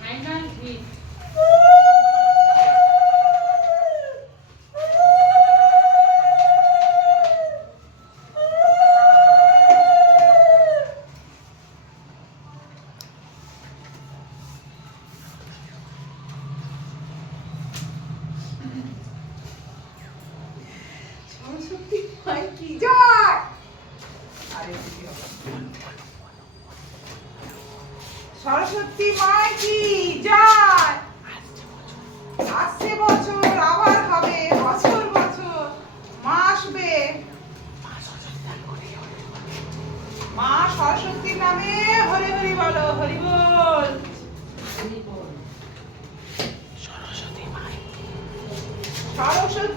Final hit. Saraswati মাই কি জয়। আরে সরস্বতী মাই কি জয়। আসছে বছর আবার হবে, বছর বছর মা আসবে। মা সরস্বতীর নামে হরি হরি বলো, হরি বল। সরস্বতী